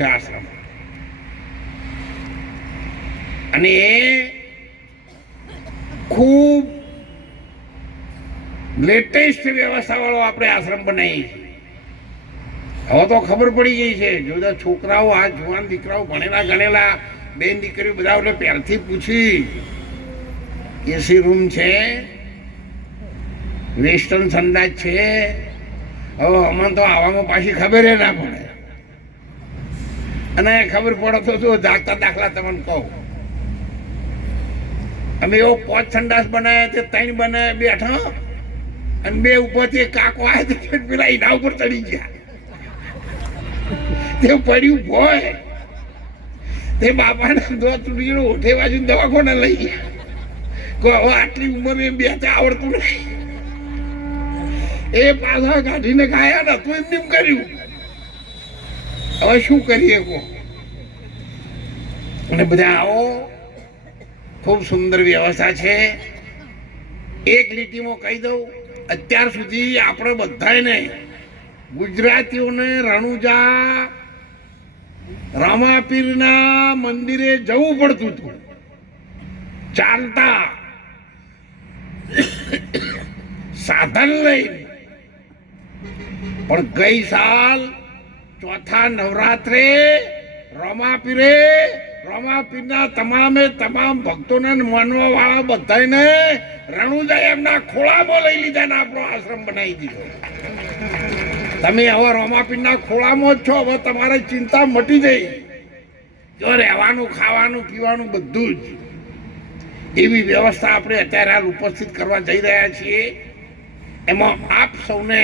છે આશ્રમ. અને એ ખૂબ લેટેસ્ટ વ્યવસ્થાવાળો આપણે આશ્રમ બનાવીએ છીએ. હવે તો ખબર પડી ગઈ છે, જો બધા છોકરાઓ, આ જુવાન દીકરાઓ, ભણેલા ગણેલા બેન દીકરીઓ બધા એટલે પહેરથી પૂછી, એસી રૂમ છે, વેસ્ટર્ન સંદાજ છે. હવે અમને તો આવામાં પાછી ખબર ના પડે, અને ખબર પડે તો જો જાગતા દાખલા તમને કહું, અમે એવો 5 સંડાસ બનાવ્યા તે 3 બનાવ્યા બેઠા, અને 2 ઉપરથી કાકો આવ્યા પેલા એના ઉપર ચડી ગયા. તે પડ્યું ભોય, તે બાપાને તૂટી ઓઠે બાજુ દવાખાને લઈ ગયા. હવે આટલી ઉંમરે 2 આવડતું નહીં. એ પાછા કાઢીને ખાયા ને તું એમ કર્યું. હવે શું કરીએ કહો? અને બધા આવો, ખૂબ સુંદર વ્યવસ્થા છે. એક લીટીમાં કહી દઉં, અત્યાર સુધી આપણે બધાને ગુજરાતીઓને રણુજા રામાપીરના મંદિરે જવું પડતું હતું ચાલતા, સાધન લઈને. પણ ગઈ સાલ ચોથા નવરાત્રે રામાપીરના તમામ ભક્તોને માનવા વાળા બધાને રણુજા એમના ખોળામાં લઈ લીધા ને આપણો આશ્રમ બનાવી દીધો. તમે હવે રામાપીરના ખોળામાં જ છો. હવે તમારે ચિંતા મટી ગઈ. જો રહેવાનું, ખાવાનું, પીવાનું બધું જ એવી વ્યવસ્થા આપણે અત્યારે હાલ ઉપસ્થિત કરવા જઈ રહ્યા છીએ. એમાં આપ સૌને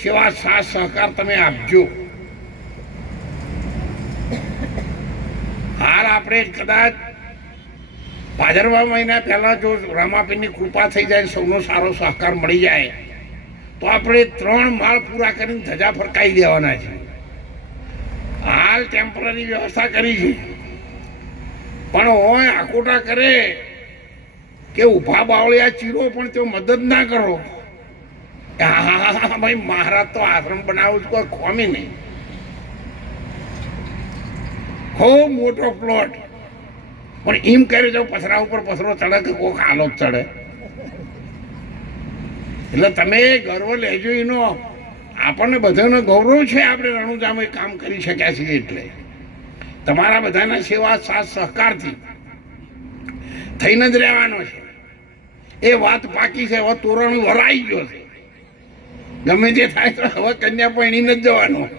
સેવા સાથ સહકાર તમે આપજો. હાલ આપણે કદાચ ભાદરવા મહિના પહેલા જો રામાપીરની કૃપા થઈ જાય, સૌનો સારો સહકાર મળી જાય, તો આપણે 3 માળ પૂરા કરીને ધજા ફરકાઈ દેવાના છે. હાલ ટેમ્પરરી વ્યવસ્થા કરી છે, પણ હોય આકોટા કરે કે ઉભા બાવળિયા ચીરો પણ તે મદદ ના કરો. હા ભાઈ, મહારાજ તો આશ્રમ બનાવું કોઈ ખોમી નહીં. ખૂબ મોટો પ્લોટ, પણ એમ કરે જો પથરા ઉપર પથરો ચડે કે કોક આલોક ચડે. એટલે તમે ગર્વ લેજો એનો. આપણને બધાનો ગૌરવ છે, આપણે રણુજામાં કામ કરી શક્યા છીએ. એટલે તમારા બધાના સેવા સાથ સહકારથી થઈને જ રહેવાનો છે. એ વાત પાકી છે. હવે તોરણ વરાઈ ગયો છે. ગમે તે થાય તો હવે કન્યા પરણીને જ જવાનું,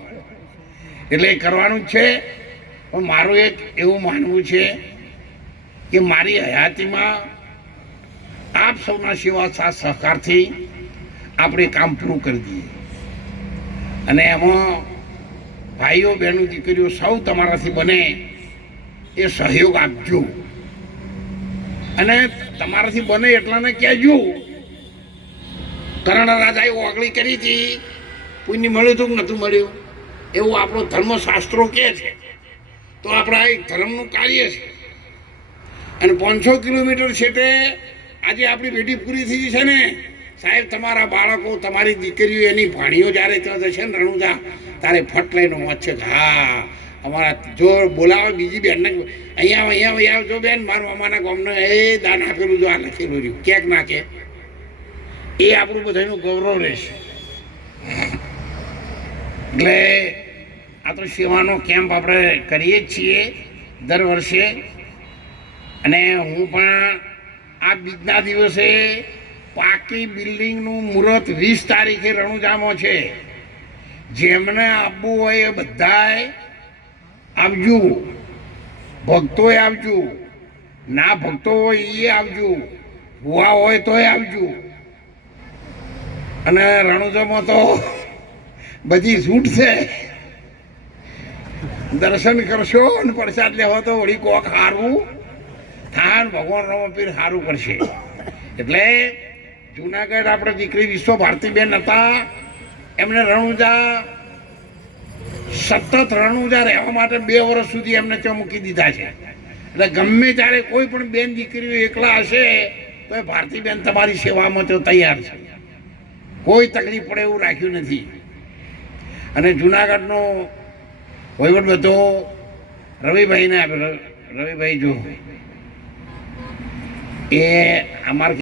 એટલે એ કરવાનું જ છે. પણ મારું એક એવું માનવું છે કે મારી હયાતીમાં આપ સૌના સેવા સાથ સહકારથી આપણે કામ પૂરું કરી દઈએ. અને એમાં ભાઈઓ, બહેનો, દીકરીઓ સૌ તમારાથી બને એ સહયોગ આપજો. અને તમારાથી બને એટલાને કહેજો. કરણ રાજાએ ઓગળી કરી હતી, પુણ્ય મળ્યું હતું કે નહોતું મળ્યું, એવું આપણો ધર્મશાસ્ત્રો કહે છે. તો આપણા એક ધર્મનું કાર્ય છે. અને 500 કિલોમીટર છેટે આજે આપણી બેટી પૂરી થઈ છે ને સાહેબ. તમારા બાળકો, તમારી દીકરીઓ, એની ભાણીઓ જ્યારે ત્યાં જશે ને રણુજા, તારે ફટ લઈને વાત છે. હા, અમારા જો બોલાવો બીજી બેનને, અહીંયા જો બેન મારું અમારા ગામનું એ દાન આપેલું, જો આ લખેલું રહ્યું, ક્યાંક ના કે એ આપણું બધાનું ગૌરવ રહેશે. એટલે આ તો સેવાનો કેમ્પ આપણે કરીએ જ છીએ દર વર્ષે. અને હું પણ આ બીજના દિવસે પાકી બિલ્ડિંગનું મુહૂર્ત 20 તારીખે રણુજામાં છે. જેમને આપવું હોય એ બધાય આવજો. ભક્તોએ આવજો, ના ભક્તો હોય એ આવજો, ભૂવા હોય તોય આવજો. અને રણુજામાં તો બધી છૂટ છે. દર્શન કરશો અને પ્રસાદ લેવો તો વળી કોક સારું થાન, ભગવાન રામાપીર સારું કરશે. એટલે જુનાગઢ આપણે દીકરી વિશ્વ ભારતીબેન હતા, એમને રણુજા સતત રણુજા રહેવા માટે 2 વર્ષ સુધી એમને ત્યાં મૂકી દીધા છે. એટલે ગમે ત્યારે કોઈ પણ બેન દીકરીઓ એકલા હશે તો એ ભારતીબેન તમારી સેવામાં તો તૈયાર છે. કોઈ તકલીફ પડે એવું રાખ્યું નથી. અને જુનાગઢનો વહીવટ બધો રવિભાઈને આપ્યો. રવિભાઈ જો એ અમારા